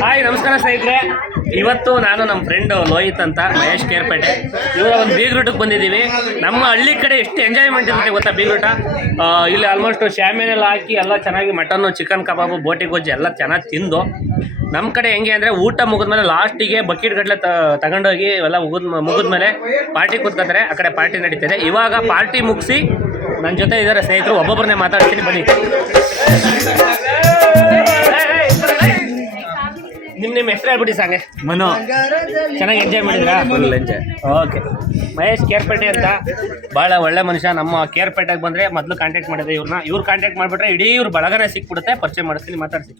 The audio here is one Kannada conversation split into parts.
ಹಾಯ್ ನಮಸ್ಕಾರ ಸ್ನೇಹಿತರೆ. ಇವತ್ತು ನಾನು ನಮ್ಮ ಫ್ರೆಂಡ್ ಲೋಹಿತ್ ಅಂತ ಮಹೇಶ್ ಕೇರ್ಪೇಟೆ. ಇವರ ಒಂದು ಬೀಗ್ ರೂಟಕ್ಕೆ ಬಂದಿದ್ದೀವಿ. ನಮ್ಮ ಹಳ್ಳಿ ಕಡೆ ಎಷ್ಟು ಎಂಜಾಯ್ಮೆಂಟ್ ಇರುತ್ತೆ ಗೊತ್ತಾ ಬೀಗ್ ರೂಟ? ಆ, ಇಲ್ಲಿ ಆಲ್ಮೋಸ್ಟ್ ಶಾಮಿನೆಲ್ಲ ಹಾಕಿ ಎಲ್ಲ ಚೆನ್ನಾಗಿ ಮಟನ್ನು ಚಿಕನ್ ಕಬಾಬು ಬೋಟಿ ಗೊಜ್ಜು ಎಲ್ಲ ಚೆನ್ನಾಗಿ ತಿಂದು ನಮ್ಮ ಕಡೆ ಹೆಂಗೆ ಅಂದರೆ ಊಟ ಮುಗಿದ್ಮೇಲೆ ಲಾಸ್ಟಿಗೆ ಬಕೆಟ್ ಗಟ್ಟಲೆ ತಗೊಂಡೋಗಿ ಎಲ್ಲ ಮುಗಿದ್ ಮುಗಿದ್ಮೇಲೆ ಪಾರ್ಟಿ ಕೂತ್ಕೊತಾರೆ ಆ ಕಡೆ ಪಾರ್ಟಿ ನಡೀತಿದೆ. ಇವಾಗ ಪಾರ್ಟಿ ಮುಗಿಸಿ ನನ್ನ ಜೊತೆ ಇದ್ದಾರೆ ಸ್ನೇಹಿತರು ಒಬ್ಬೊಬ್ಬರನ್ನೇ ಮಾತಾಡ್ತೀನಿ ಬನ್ನಿ. ನಿಮ್ಮ ನಿಮ್ಮ ಹೆಸರು ಹೇಳ್ಬಿಡಿ ಸಾಂಗೆ. ಮನು. ಚೆನ್ನಾಗಿ ಎಂಜಾಯ್ ಮಾಡಿದ್ರಾ? Full enjoy okay Mahesh Kerpete ಅಂತ. ಭಾಳ ಒಳ್ಳೆ ಮನುಷ್ಯ. ನಮ್ಮ ಕೇರ್ಪೇಟೆಗೆ ಬಂದರೆ ಮೊದಲು ಕಾಂಟ್ಯಾಕ್ಟ್ ಮಾಡಿದೆ ಇವ್ರನ್ನ ಇವ್ರು ಕಾಂಟ್ಯಾಕ್ಟ್ ಮಾಡಿಬಿಟ್ರೆ ಇಡೀ ಇವ್ರು ಬಳಗನೇ ಸಿಕ್ಬಿಡುತ್ತೆ. ಪರಿಚಯ ಮಾಡಿಸ್ತೀನಿ ಮಾತಾಡ್ತೀನಿ.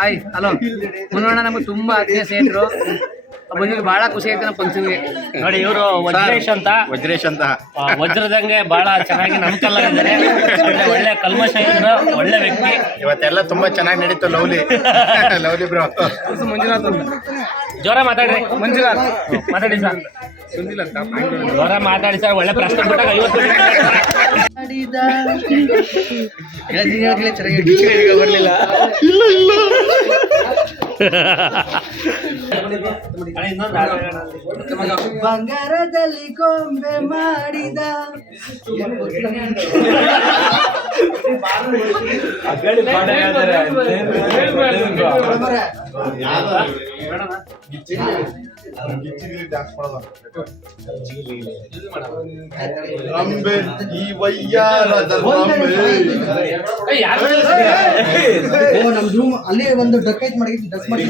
ಹಾಯ್ ಹಲೋ ಮುನ್ನೋಣ ನಮಗೆ ತುಂಬಾ ಆತ್ಮೀಯ ಸ್ನೇಹಿತರು. ಬಂದಿದ್ದು ಬಹಳ ಖುಷಿ ಆಯ್ತು ನಮ್ಮ ಫಂಕ್ಷನ್ಗೆ ನೋಡಿ ಇವರು ವಜ್ರೇಶ್ ಅಂತ. ವಜ್ರೇಶ್ ಅಂತ. ಆ, ವಜ್ರದಂಗೆ ಬಹಳ ಚೆನ್ನಾಗಿ ನಮ್ಮ ಇದ್ದಾರೆ ಒಳ್ಳೆ ಒಳ್ಳೆ ಕಲ್ಮಶ ಇದ್ರು ಒಳ್ಳೆ ವ್ಯಕ್ತಿ. ಇವತ್ತೆಲ್ಲ ತುಂಬಾ ಚೆನ್ನಾಗಿ ನಡೀತು ಲವ್ಲಿ. Lovely bro. ಮಂಜುನಾಥ್ ಅಂತ ಜ್ವರ ಮಾತಾಡ್ರಿ. ಮಂಜುನಾಥ್. ಮಾತಾಡಿ ಸರ್. ಸುಂದಿಲ್ ಅಂತ. ಜ್ವರ ಮಾತಾಡಿ ಸರ್ ಒಳ್ಳೆ ಪ್ರಶ್ನೆ ಬಿಟ್ಟಾಗ ಐವತ್ತು ಬರ್ಲಿಲ್ಲ. ಇಲ್ಲ ಹೇಳೋಣ. ಬಂಗಾರದಲ್ಲಿ ಗೊಂಬೆ ಮಾಡಿದ ರಂಬೆ ಈ ಅಲ್ಲಿ ಒಂದು ಡಕೈತ್ ಮಾಡಿ ಮಾಡಿ.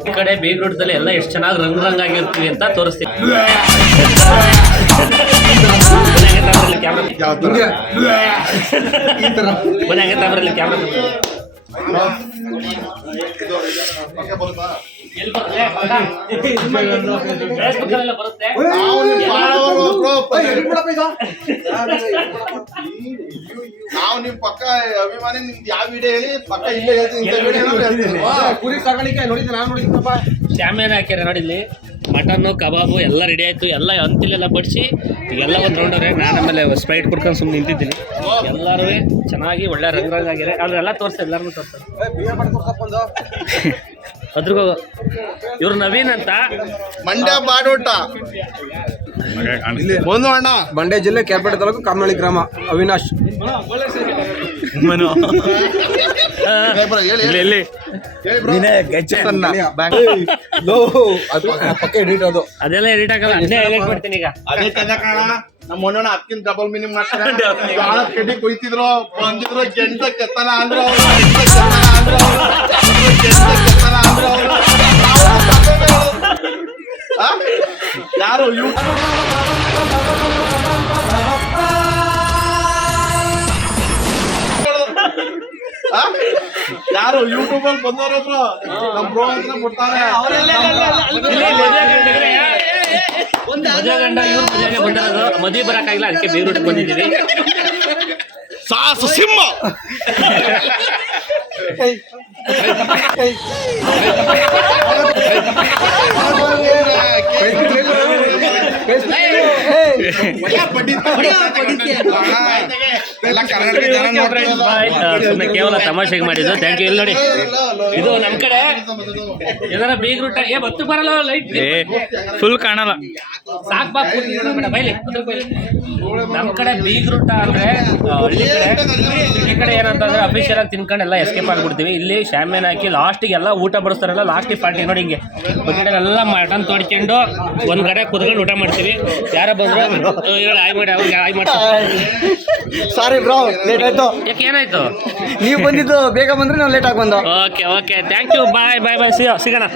ಈ ಕಡೆ ಬೇಗ್ರೂಟದಲ್ಲಿ ಎಲ್ಲ ಎಷ್ಟು ಚೆನ್ನಾಗಿ ರಂಗ್ ರಂಗಾಗಿರ್ತೀವಿ ಅಂತ ತೋರಿಸ್ತೀವಿ ಕ್ಯಾಮ್ರಾ ಯಾವ ತರ? ಬನ್ನಿ ಹಂಗೆ ಬರಲಿ ಕ್ಯಾಮ್ರಾ ಬರುತ್ತಾ? ನಾವು ನಿಮ್ ಪಕ್ಕ ಅಭಿಮಾನಿ ನಿಮ್ದು ಯಾವ ವಿಡಿಯೋ ಹೇಳಿ ಪಕ್ಕ ಇಲ್ಲೇ ಹೇಳ್ತೀನಿ ಇಂಥ ವಿಡಿಯೋ ಹೇಳ್ತೀನಿ ಕುರಿ ಸಾಕಾಣಿಕೆ ನೋಡಿದ್ದೆ ನಾನು ನೋಡಿದ್ದಪ್ಪ ಶಾಮಿಯಾನ ಹಾಕ್ಯಾರ ನೋಡಿ ಇಲ್ಲಿ ಮಟನ್ನು ಕಬಾಬು ಎಲ್ಲ ರೆಡಿ ಆಯ್ತು. ಎಲ್ಲ ಅಂತಿಲೆಲ್ಲ ಬಡಿಸಿ ಎಲ್ಲ ಒಂದು ರೌಂಡ್ ಅವ್ರೆ. ನಾನು ಆಮೇಲೆ ಸ್ಪ್ರೈಟ್ ಕುಡ್ಕೊಂಡು ಸುಮ್ಮನೆ ನಿಂತಿದ್ದೀನಿ. ಎಲ್ಲರೂ ಚೆನ್ನಾಗಿ ಒಳ್ಳೆ ರಂಗ್ ರಂಗ್ ಆಗಿದ್ದಾರೆ ತೋರಿಸಿ ಎಲ್ಲಾರ್ನೂ ಎಲ್ಲರೂ ತೋರಿಸ್ತಾರೆ ಅದ್ರಿಗೂ ಇವ್ರು ನವೀನ್ ಅಂತ? ಮಂಡ್ಯ ಬಾಡೋಟ. ಬಂದು ಅಣ್ಣ. ಮಂಡ್ಯ ಜಿಲ್ಲೆ ಕ್ಯಾಪೇಟೆ ತಾಲೂಕು ಕಾಮನಹಳ್ಳಿ ಗ್ರಾಮ. ಅವಿನಾಶ್. ಮನು. ಇಲ್ಲಿ ಅದೆಲ್ಲ ಎಡಿಟ್ ಆಗಲ್ಲ ಅದೇ ಎಡಿಟ್ ಮಾಡ್ತೀನಿ ಈಗ. ಅದೇ ಕಾಣ ನಮ್ಮ ಮೊನ್ನ ಅಕ್ಕಿನ ಡಬಲ್ ಮೀನಿಂಗ್ ಮಾಡ್ತಾರೆ. ಕೊಯ್ತಿದ್ರು ಬಂದಿದ್ರು ಗೆಂಟ ಕೆತ್ತನ ಅಂದ್ರೆ ಯಾರು ಗೆಂಟ ಯಾರು ಯೂಟ್ಯೂಬ್ ಅಲ್ಲಿ ಬಂದವ್ರ ನಮ್ ಬ್ರೋ ಹತ್ರ ಕೊಡ್ತಾರೆ ಗಂಡ ಇವ್ರು ಮದುವೆಗೆ ಬಂದಿರೋದು ಮದಿ ಬರೋಕ್ಕಾಗಿಲ್ಲ ಅದಕ್ಕೆ ಬೇರೆ ಬಂದಿದ್ದೀವಿ ಸಾಸು ಸಿಂಹ ನೋಡ್ತಿರಲ್ಲ. ಸುಮ್ಮನೆ ಕೇವಲ ತಮಾಷೆಗೆ ಮಾಡಿದ್ದು ಥ್ಯಾಂಕ್ ಯು ಇಲ್ಲಿ ನೋಡಿ ಇದು ನಮ್ಮ ಕಡೆ ಏನಾರ ಬೀಗ್ ರೂಟ್ ಏ ಬತ್ತು ಬರಲ್ಲ ಲೈಟ್ ಫುಲ್ ಕಾಣಲ್ಲ ಸಾಕ್ ಬಾ ಬೈಲಿ ನಮ್ಮ ಕಡೆ ಬೀಗ್ ರೂಟ ಅಂದ್ರೆ ಹಳ್ಳಿ ಕಡೆ ಈ ಕಡೆ ಏನಂತಂದ್ರೆ ಅಫಿಷಿಯಲ್ ಆಗಿ ತಿನ್ಕೊಂಡು ಎಲ್ಲ ಎಸ್ಕೇಪ್ ಆಗ್ಬಿಡ್ತೀವಿ ಇಲ್ಲಿ ಶಾಮಿಯಾನ ಹಾಕಿ ಲಾಸ್ಟಿಗೆ ಎಲ್ಲ ಊಟ ಬಡಿಸ್ತಾರಲ್ಲ ಲಾಸ್ಟಿಗೆ ಪಾರ್ಟಿ ನೋಡಿ ಹಿಂಗೆ ಎಲ್ಲ ಮಟನ್ ತೋಡ್ಕೊಂಡು ಒಂದ್ ಕಡೆ ಕುದ್ಕೊಂಡು ಊಟ ಮಾಡ್ತೀವಿ. ಯಾರ ಬಂದ್ರೆ ಸಾರಿ ಬ್ರೋ ಲೇಟ್ ಆಯ್ತು ಯಾಕೆ ಏನಾಯ್ತು? ನೀವು ಬಂದಿದ್ದು ಬೇಗ ಬಂದ್ರೆ ನಾವು ಲೇಟ್ ಆಗಿ ಬಂದು. Okay okay thank you bye bye bye ಸಿಗೋಣ.